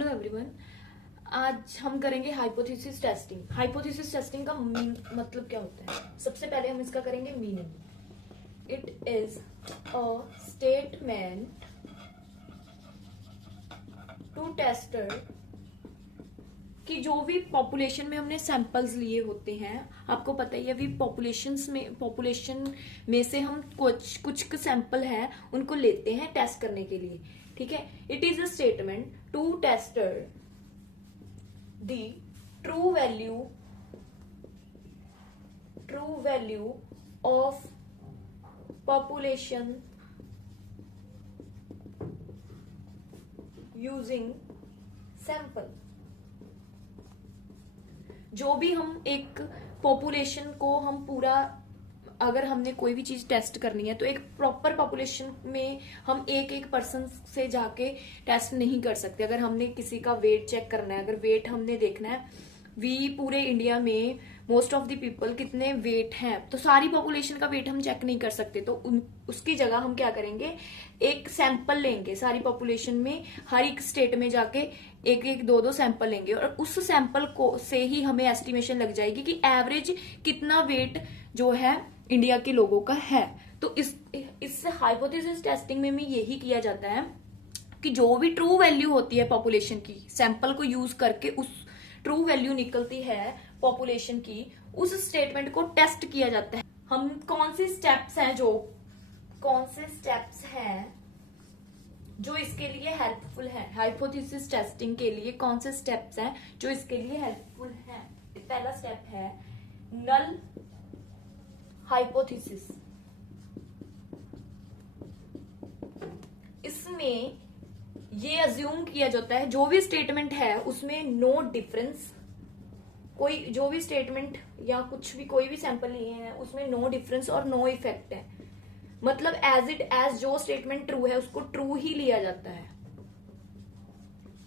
Hello everyone. आज हम करेंगे हाइपोथेसिस टेस्टिंग। हाइपोथेसिस टेस्टिंग का मतलब क्या होता है? सबसे पहले हम इसका करेंगे meaning. It is a statement to tester कि जो भी पॉपुलेशन में हमने सैंपल्स लिए होते हैं, आपको पता ही है अभी पॉपुलेशन में से हम कुछ सैंपल है उनको लेते हैं टेस्ट करने के लिए। ठीक है, it is a statement to tester the true value of population using sample. जो भी हम एक पॉपुलेशन को हम पूरा, अगर हमने कोई भी चीज टेस्ट करनी है तो एक प्रॉपर पॉपुलेशन में हम एक एक पर्सन से जाके टेस्ट नहीं कर सकते। अगर हमने किसी का वेट चेक करना है, अगर वेट हमने देखना है पूरे इंडिया में मोस्ट ऑफ द पीपल कितने वेट हैं, तो सारी पॉपुलेशन का वेट हम चेक नहीं कर सकते। तो उसकी जगह हम क्या करेंगे, एक सैंपल लेंगे सारी पॉपुलेशन में, हर एक स्टेट में जाके एक एक दो सैंपल लेंगे और उस सैंपल को से ही हमें एस्टिमेशन लग जाएगी कि एवरेज कितना वेट जो है इंडिया के लोगों का है। तो इस हाइपोथेसिस टेस्टिंग में यही किया जाता है कि जो भी ट्रू वैल्यू होती है पॉपुलेशन की, सैंपल को यूज करके उस ट्रू वैल्यू निकलती है पॉपुलेशन की, उस स्टेटमेंट को टेस्ट किया जाता है। हम कौन से स्टेप्स हैं जो इसके लिए हेल्पफुल है, हाइपोथेसिस टेस्टिंग के लिए कौन से स्टेप्स हैं जो इसके लिए हेल्पफुल हैं? पहला स्टेप है नल हाइपोथेसिस। इसमें ये अज्यूम किया जाता है जो भी स्टेटमेंट है उसमें नो डिफरेंस, कोई जो भी स्टेटमेंट या कुछ भी कोई भी सैंपल लिए हैं उसमें नो डिफरेंस और नो इफेक्ट है। मतलब एज जो स्टेटमेंट ट्रू है उसको ट्रू ही लिया जाता है।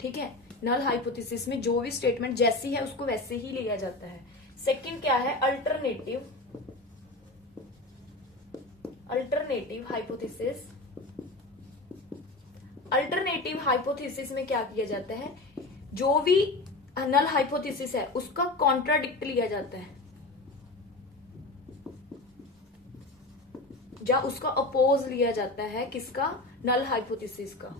ठीक है, नल हाइपोथेसिस में जो भी स्टेटमेंट जैसी है उसको वैसे ही लिया जाता है। सेकंड क्या है, अल्टरनेटिव हाइपोथेसिस। अल्टरनेटिव हाइपोथेसिस में क्या किया जाता है, जो भी नल हाइपोथेसिस है उसका कॉन्ट्राडिक्ट लिया जाता है या उसका अपोज लिया जाता है। किसका? नल हाइपोथेसिस का।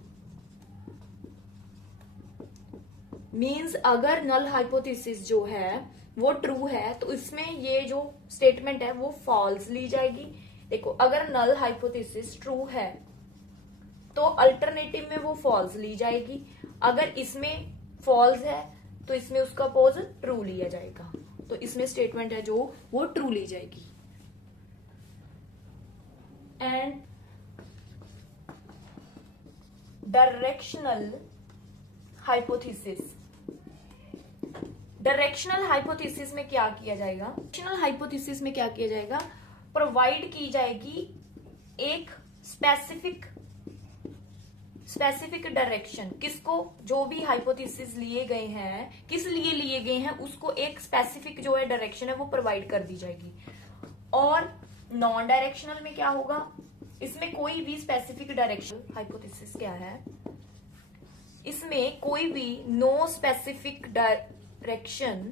मींस अगर नल हाइपोथेसिस जो है वो ट्रू है तो इसमें ये जो स्टेटमेंट है वो फॉल्स ली जाएगी। देखो, अगर नल हाइपोथेसिस ट्रू है तो अल्टरनेटिव में वो फॉल्स ली जाएगी, अगर इसमें फॉल्स है तो इसमें उसका अपोज ट्रू लिया जाएगा। तो इसमें स्टेटमेंट है जो वो ट्रू ली जाएगी। And directional hypothesis. Directional hypothesis में क्या किया जाएगा, डायरेक्शनल हाइपोथेसिस में क्या किया जाएगा, प्रोवाइड की जाएगी एक स्पेसिफिक डायरेक्शन। किसको? जो भी हाइपोथेसिस लिए गए हैं, किस लिए लिए गए हैं, उसको एक स्पेसिफिक जो है डायरेक्शन है वो प्रोवाइड कर दी जाएगी। और नॉन डायरेक्शनल में क्या होगा, इसमें कोई भी स्पेसिफिक डायरेक्शन, हाइपोथेसिस क्या है, इसमें कोई भी नो स्पेसिफिक डायरेक्शन,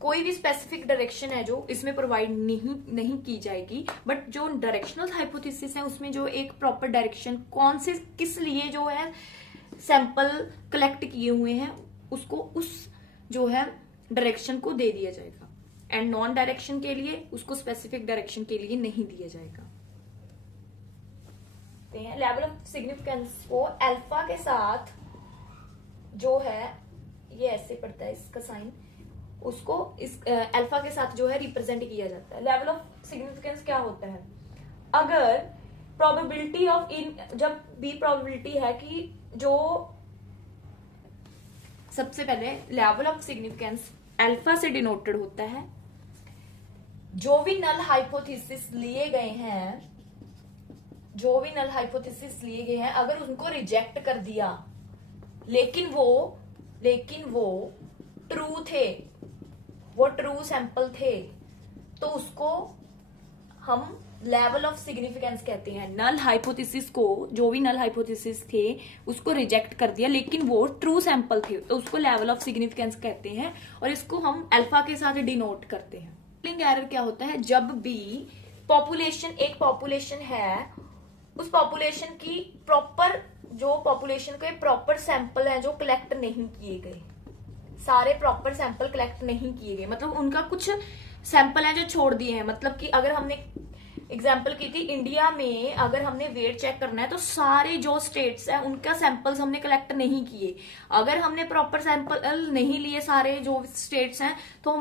कोई भी स्पेसिफिक डायरेक्शन है जो इसमें प्रोवाइड नहीं की जाएगी। बट जो डायरेक्शनल हाइपोथेसिस है उसमें जो एक प्रॉपर डायरेक्शन कौन से किस लिए जो है सैंपल कलेक्ट किए हुए हैं उसको उस जो है डायरेक्शन को दे दिया जाएगा। एंड नॉन डायरेक्शन के लिए उसको स्पेसिफिक डायरेक्शन के लिए नहीं दिया जाएगा। लेवल ऑफ सिग्निफिकेंस को अल्फा के साथ जो है, ये ऐसे पड़ता है इसका साइन, उसको इस अल्फा के साथ जो है रिप्रेजेंट किया जाता है। लेवल ऑफ सिग्निफिकेंस क्या होता है, अगर प्रोबेबिलिटी ऑफ जब भी प्रोबेबिलिटी है कि जो, सबसे पहले लेवल ऑफ सिग्निफिकेंस अल्फा से डिनोटेड होता है। जो भी नल हाइपोथेसिस लिए गए हैं, अगर उनको रिजेक्ट कर दिया लेकिन वो ट्रू थे, वो ट्रू सैंपल थे, तो उसको हम लेवल ऑफ सिग्निफिकेंस कहते हैं। नल हाइपोथेसिस को, जो भी नल हाइपोथेसिस थे उसको रिजेक्ट कर दिया, लेकिन वो ट्रू सैंपल थे, तो उसको लेवल ऑफ सिग्निफिकेंस कहते हैं, और इसको हम अल्फा के साथ डिनोट करते हैं। सैंपलिंग एरर क्या होता है? जब भी पॉपुलेशन, एक पॉपुलेशन है, उस पॉपुलेशन की प्रॉपर, जो पॉपुलेशन के प्रॉपर सैंपल हैं जो कलेक्ट नहीं किए गए, सारे प्रॉपर सैंपल कलेक्ट नहीं किए गए, मतलब उनका कुछ सैंपल है जो छोड़ दिए हैं। मतलब कि अगर हमने एग्जाम्पल की थी, इंडिया में अगर हमने वेट चेक करना है तो सारे जो स्टेट्स हैं उनका सैंपल्स हमने कलेक्ट नहीं किए। अगर हमने प्रॉपर सैंपल नहीं लिए सारे जो स्टेट्स हैं, तो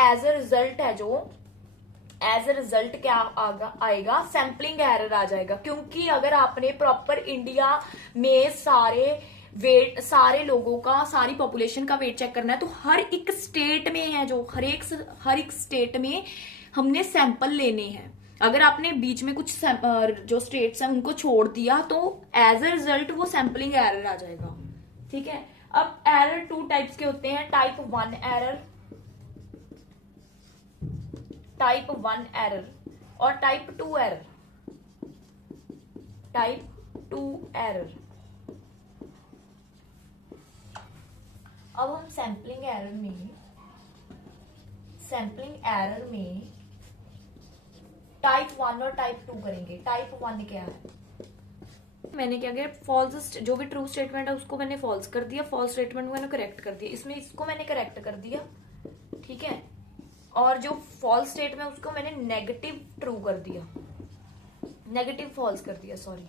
एज अ रिजल्ट है जो, एज अ रिजल्ट क्या आएगा? सैंपलिंग एरर आ जाएगा। क्योंकि अगर आपने प्रॉपर इंडिया में सारे लोगों का, सारी पॉपुलेशन का वेट चेक करना है, तो हर एक स्टेट में है जो, हर एक स्टेट में हमने सैंपल लेने हैं। अगर आपने बीच में कुछ जो स्टेट्स हैं उनको छोड़ दिया, तो एज अ रिजल्ट वो सैंपलिंग एरर आ जाएगा। ठीक है। अब एरर 2 टाइप्स के होते हैं, टाइप 1 एरर, टाइप 1 एरर और टाइप 2 एरर। Type 2 error. अब हम सैंपलिंग एरर में टाइप 1 और टाइप 2 करेंगे। टाइप 1 क्या है? मैंने क्या किया, फॉल्स, जो भी ट्रू स्टेटमेंट है उसको मैंने फॉल्स कर दिया, फॉल्स स्टेटमेंट को मैंने करेक्ट कर दिया, इसमें इसको मैंने करेक्ट कर दिया। ठीक है। और जो फॉल्स स्टेटमेंट उसको मैंने नेगेटिव ट्रू कर दिया, नेगेटिव फॉल्स कर दिया, सॉरी।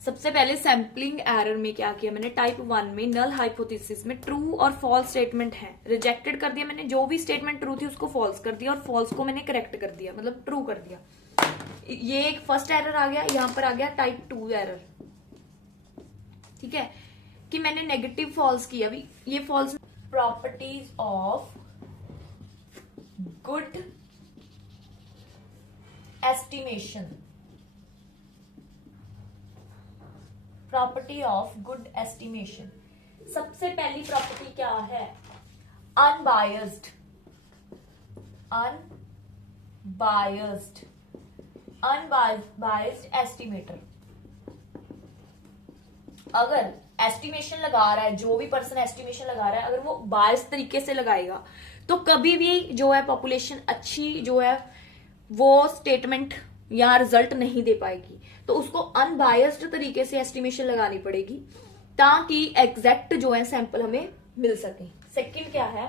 सबसे पहले सैंपलिंग एरर में क्या किया मैंने, टाइप 1 में नल हाइपोथेसिस में ट्रू और फॉल्स स्टेटमेंट है, रिजेक्टेड कर दिया मैंने। जो भी स्टेटमेंट ट्रू थी उसको फॉल्स कर दिया, और फॉल्स को मैंने करेक्ट कर दिया, मतलब ट्रू कर दिया। ये एक फर्स्ट एरर आ गया, यहां पर आ गया टाइप 2 एरर। ठीक है, कि मैंने नेगेटिव फॉल्स किया। अभी ये follows, properties of good estimation, property of good estimation. सबसे पहली प्रॉपर्टी क्या है? Unbiased, unbiased estimator. अगर एस्टिमेशन लगा रहा है, जो भी पर्सन एस्टिमेशन लगा रहा है, अगर वो बायस तरीके से लगाएगा तो कभी भी जो है पॉपुलेशन अच्छी जो है वो स्टेटमेंट या रिजल्ट नहीं दे पाएगी। तो उसको अनबायस्ड तरीके से एस्टिमेशन लगानी पड़ेगी ताकि एग्जैक्ट जो है सैंपल हमें मिल सके। सेकंड क्या है?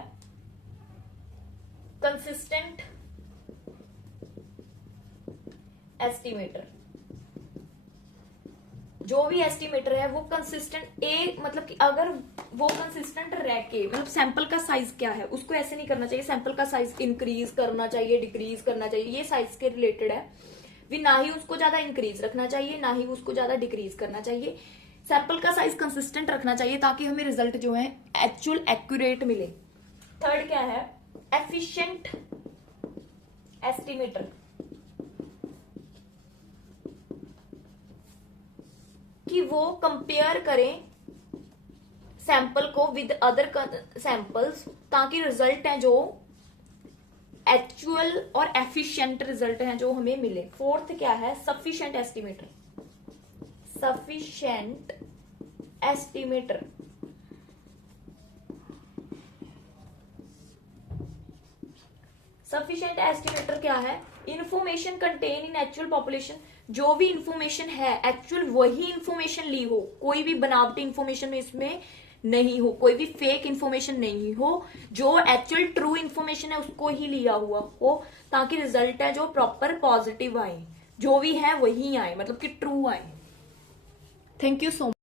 Consistent estimator. जो भी एस्टिमेटर है वो कंसिस्टेंट, मतलब कि अगर वो कंसिस्टेंट रह के, मतलब सैंपल का साइज क्या है उसको ऐसे नहीं करना चाहिए, सैंपल का साइज इंक्रीज करना चाहिए, डिक्रीज करना चाहिए, ये साइज के रिलेटेड है। भी ना ही उसको ज्यादा इंक्रीज रखना चाहिए, ना ही उसको ज्यादा डिक्रीज करना चाहिए। सैंपल का साइज कंसिस्टेंट रखना चाहिए ताकि हमें रिजल्ट जो है एक्चुअल एक्यूरेट मिले। थर्ड क्या है? Efficient estimator. कि वो कंपेयर करें सैंपल को विद अदर सैंपल्स ताकि रिजल्ट है जो एक्चुअल और एफिशिएंट रिजल्ट है जो हमें मिले। फोर्थ क्या है? Sufficient estimator. Sufficient estimator. Sufficient estimator क्या है? Information contain in actual population. जो भी इंफॉर्मेशन है एक्चुअल वही इंफॉर्मेशन ली हो, कोई भी बनावटी इंफॉर्मेशन इसमें नहीं हो, कोई भी फेक इंफॉर्मेशन नहीं हो, जो एक्चुअल ट्रू इंफॉर्मेशन है उसको ही लिया हुआ हो ताकि रिजल्ट है जो प्रॉपर पॉजिटिव आए, जो भी है वही आए, मतलब कि ट्रू आए। Thank you so much.